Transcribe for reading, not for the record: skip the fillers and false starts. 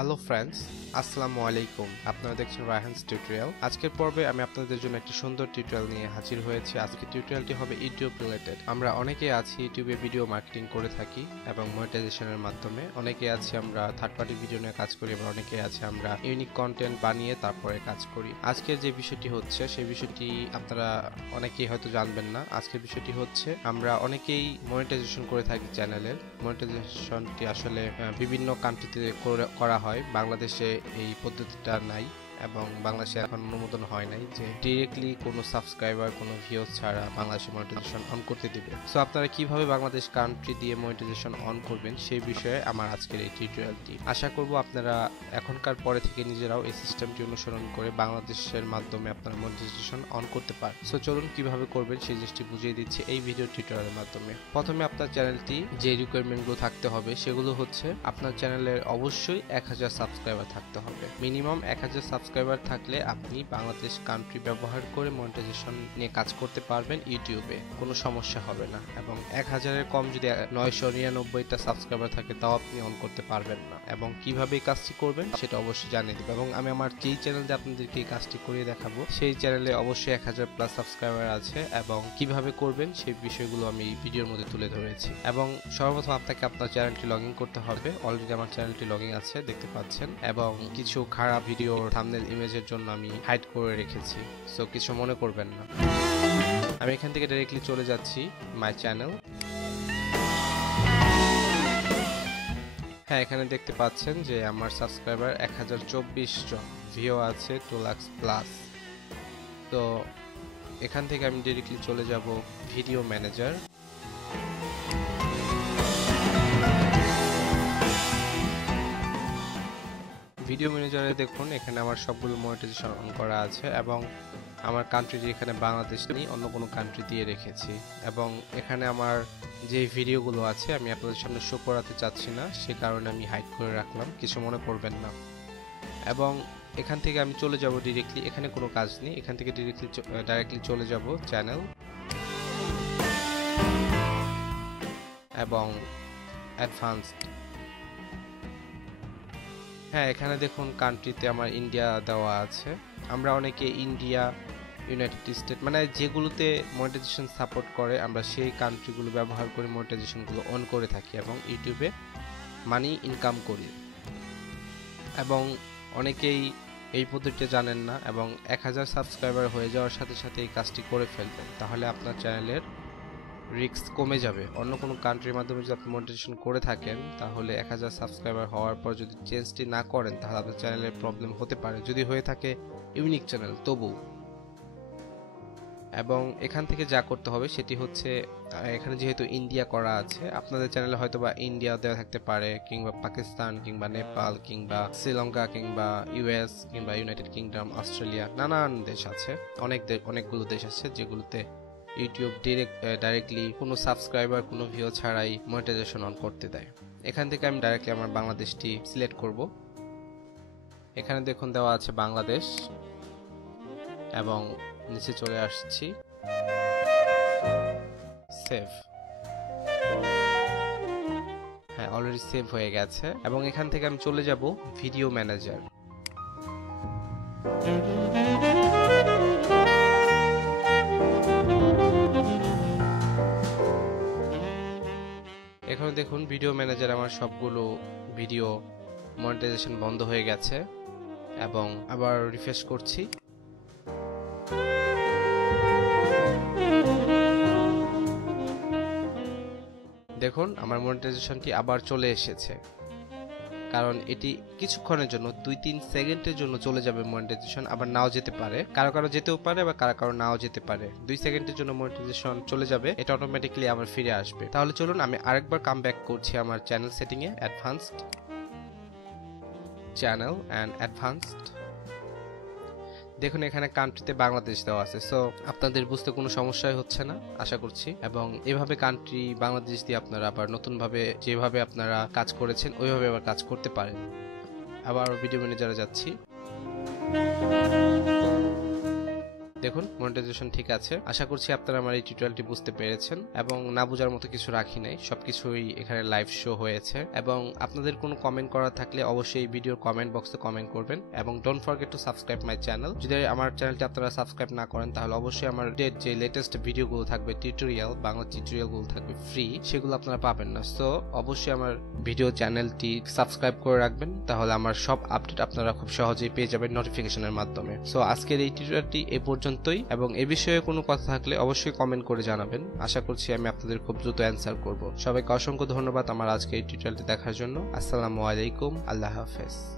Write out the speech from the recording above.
Hello friends, আসসালামু আলাইকুম। আপনারা দেখছেন রায়হানস টিউটোরিয়াল। আজকের পর্বে আমি আপনাদের জন্য একটি সুন্দর টিউটোরিয়াল নিয়ে হাজির হয়েছি। আজকের টিউটোরিয়ালটি হবে ইউটিউব রিলেটেড। আমরা অনেকেই আছি ইউটিউবে ভিডিও মার্কেটিং করে থাকি এবং মনিটাইজেশনের মাধ্যমে। অনেকেই আছি আমরা থার্ড পার্টি ভিডিও নিয়ে কাজ করি, এবং অনেকেই আছে আমরা ইউনিক কন্টেন্ট বানিয়ে তারপরে কাজ করি। আজকের যে বিষয়টি হচ্ছে সেই বিষয়টি আপনারা অনেকেই হয়তো জানবেন না। আজকের বিষয়টি হচ্ছে আমরা অনেকেই মনিটাইজেশন করে থাকি চ্যানেলের। মনিটাইজেশনটি আসলে বিভিন্ন কান্ট্রিতে করা হয়। বাংলাদেশে এই পদ্ধতিটা নাই এবং বাংলাদেশে এখন অনুমোদন হয় নাই যে ডিরেক্টলি কোনো সাবস্ক্রাইবার কোনো ভিউজ ছাড়া বাংলাদেশে মনিটাইজেশন অন করতে দিবে। সো আপনারা কিভাবে বাংলাদেশ কান্ট্রি দিয়ে মনিটাইজেশন অন করবেন সেই বিষয়ে আমার আজকের এই টিউটোরিয়ালটি। আশা করব আপনারা এখনকার পরে থেকে নিজেরাও এই সিস্টেমটি অনুসরণ করে বাংলাদেশের মাধ্যমে আপনারা মনিটাইজেশন অন করতে পারেন। সো চলুন কিভাবে করবেন সেই জিনিসটি বুঝিয়ে দিচ্ছি এই ভিডিও টিউটোরিয়ালের মাধ্যমে। প্রথমে আপনার চ্যানেলটি যে রিকোয়ারমেন্টগুলো থাকতে হবে সেগুলো হচ্ছে আপনার চ্যানেলের অবশ্যই 1000 সাবস্ক্রাইবার থাকতে হবে। মিনিমাম 1000 সাবস্ক্রাইবার থাকলে আপনি বাংলাদেশ কান্ট্রি ব্যবহার করে মনিটাইজেশন নিয়ে কাজ করতে পারবেন। ইউটিউবে কোনো সমস্যা হবে না। এবং 1000-এর কম যদি 999টা সাবস্ক্রাইবার থাকে তাও আপনি অন করতে পারবেন না। এবং কিভাবে এই কাজটি করবেন সেটা অবশ্যই জানিয়ে দেব। এবং আমি আমার যেই চ্যানেলে আপনাদেরকে এই কাজটি করিয়ে দেখাবো সেই চ্যানেলে অবশ্যই 1000+ সাবস্ক্রাইবার আছে, এবং কিভাবে করবেন সেই বিষয়গুলো আমি এই ভিডিওর মধ্যে তুলে ধরেছি। এবং সর্বপ্রথম আপনাকে আপনার চ্যানেলটি লগ ইন করতে হবে। অলরেডি আমার চ্যানেলটি লগ ইন আছে, দেখতে পাচ্ছেন। এবং কিছু খারাপ ভিডিও থাম্বনেল ইমেজের জন্য আমি হাইড করে রেখেছি, সো কিছু মনে করবেন না। আমি এখান থেকে ডাইরেক্টলি চলে যাচ্ছি মাই চ্যানেল। হ্যাঁ, এখানে দেখতে পাচ্ছেন যে আমার সাবস্ক্রাইবার 1024 জন, ভিউ আছে 2 লাখ প্লাস। তো এখান থেকে আমি ডাইরেক্টলি চলে যাব ভিডিও ম্যানেজার। ভিডিও ম্যানেজারে দেখুন এখানে আমার সবগুলো মনিটাইজেশন অন করা আছে, এবং আমার কান্ট্রি এখানে বাংলাদেশ নেই, অন্য কোনো কান্ট্রি দিয়ে রেখেছি। এবং এখানে আমার যে ভিডিওগুলো আছে আমি আপনাদের সামনে শো করাতে চাচ্ছি না, সে কারণে আমি হাইড করে রাখলাম, কিছু মনে করবেন না। এবং এখান থেকে আমি চলে যাব ডিরেক্টলি, এখানে কোনো কাজ নেই, এখান থেকে ডাইরেক্টলি চলে যাব চ্যানেল এবং অ্যাডভান্সড। হ্যাঁ, এখানে দেখুন কান্ট্রিতে আমার ইন্ডিয়া দেওয়া আছে। আমরা অনেকে ইন্ডিয়া, ইউনাইটেড স্টেট মানে যেগুলোতে মনিটাইজেশন সাপোর্ট করে আমরা সেই কান্ট্রিগুলো ব্যবহার করে মনিটাইজেশনগুলো অন করে থাকি এবং ইউটিউবে মানি ইনকাম করি। এবং অনেকেই এই পদ্ধতিটা জানেন না, এবং 1000 সাবস্ক্রাইবার হয়ে যাওয়ার সাথে সাথে এই কাজটি করে ফেলবেন, তাহলে আপনার চ্যানেলের রিস্ক কমে যাবে। অন্য কোনো কান্ট্রির মাধ্যমে যদি আপনি মনিটাইজেশন করে থাকেন তাহলে 1000 সাবস্ক্রাইবার হওয়ার পর যদি চেঞ্জটি না করেন তাহলে আপনার চ্যানেলের প্রবলেম হতে পারে, যদি হয়ে থাকে ইউনিক চ্যানেল তবু। এবং এখান থেকে যা করতে হবে সেটি হচ্ছে, এখানে যেহেতু ইন্ডিয়া করা আছে, আপনাদের চ্যানেলে হয়তো বা ইন্ডিয়া দেওয়া থাকতে পারে, কিংবা পাকিস্তান, কিংবা নেপাল, কিংবা শ্রীলঙ্কা, কিংবা ইউএস, কিংবা ইউনাইটেড কিংডম, অস্ট্রেলিয়া, নানান দেশ আছে। অনেকগুলো দেশ আছে যেগুলোতে ইউটিউব ডাইরেক্টলি কোনো সাবস্ক্রাইবার কোনো ভিউ ছাড়াই মনিটাইজেশন অন করতে দেয়। এখান থেকে আমি ডাইরেক্টলি আমার বাংলাদেশটি সিলেক্ট করব। এখানে দেখুন দেওয়া আছে বাংলাদেশ, এবং নিচে চলে আসছি সেভ। হ্যাঁ, অলরেডি সেভ হয়ে গেছে। এবং এখান থেকে আমি চলে যাব ভিডিও ম্যানেজার। এখানে দেখুন ভিডিও ম্যানেজার আমার সবগুলো ভিডিও মনিটাইজেশন বন্ধ হয়ে গেছে, এবং আবার রিফ্রেশ করছি। দেখুন আমার মনিটাইজেশনটি আবার চলে এসেছে, কারণ এটি কিছুক্ষণের জন্য 2-3 সেকেন্ডের জন্য চলে যাবে মনিটাইজেশন, আবার নাও যেতে পারে, কারো যেতেও পারে বা কারো নাও যেতে পারে। 2 সেকেন্ডের জন্য মনিটাইজেশন চলে যাবে, এটা অটোমেটিক্যালি আবার ফিরে আসবে। তাহলে চলুন আমি আরেকবার কাম ব্যাক করছি আমার চ্যানেল সেটিং এ, অ্যাডভান্সড চ্যানেল এন্ড অ্যাডভান্সড। দেখুন এখানে কান্ট্রিতে বাংলাদেশ দেওয়া আছে, সো আপনাদের বুঝতে কোনো সমস্যাই হচ্ছে না আশা করছি। এবং এভাবে কান্ট্রি বাংলাদেশ দিয়ে আপনারা আবার নতুনভাবে যেভাবে আপনারা কাজ করেছেন ওইভাবে আবার কাজ করতে পারেন। আবার ভিডিও ম্যানেজারে যাচ্ছি। দেখুন মনিটাইজেশন ঠিক আছে। আশা করছি আপনারা আমার এই টিউটোরিয়ালটি বুঝতে পেরেছেন এবং না বোঝার মতো কিছু রাখি নাই, সবকিছুই এখানে লাইভ শো হয়েছে। এবং আপনাদের কোনো কমেন্ট করা থাকলে অবশ্যই এই ভিডিওর কমেন্ট বক্সে কমেন্ট করবেন এবং don't forget to subscribe my channel. যদি আমার চ্যানেলটি আপনারা সাবস্ক্রাইব না করেন তাহলে অবশ্যই আমার যে লেটেস্ট ভিডিওগুলো থাকবে, টিউটোরিয়াল, বাংলা টিউটোরিয়ালগুলো থাকবে ফ্রি, সেগুলো আপনারা পাবেন না। সো অবশ্যই আমার ভিডিও চ্যানেলটি সাবস্ক্রাইব করে রাখবেন, তাহলে আমার সব আপডেট আপনারা খুব সহজেই পেয়ে যাবেন নোটিফিকেশনের মাধ্যমে। সো আজকের এই টিউটোরিয়ালটি এ পর্যন্তই এবং এ বিষয়ে কোনো কথা থাকলে অবশ্যই কমেন্ট করে জানাবেন। আশা করছি আমি আপনাদের খুব দ্রুত অ্যান্সার করব। সবাইকে অসংখ্য ধন্যবাদ আমার আজকে এই টিউটোরিয়ালটি দেখার জন্য। আসসালামু আলাইকুম, আল্লাহ হাফেজ।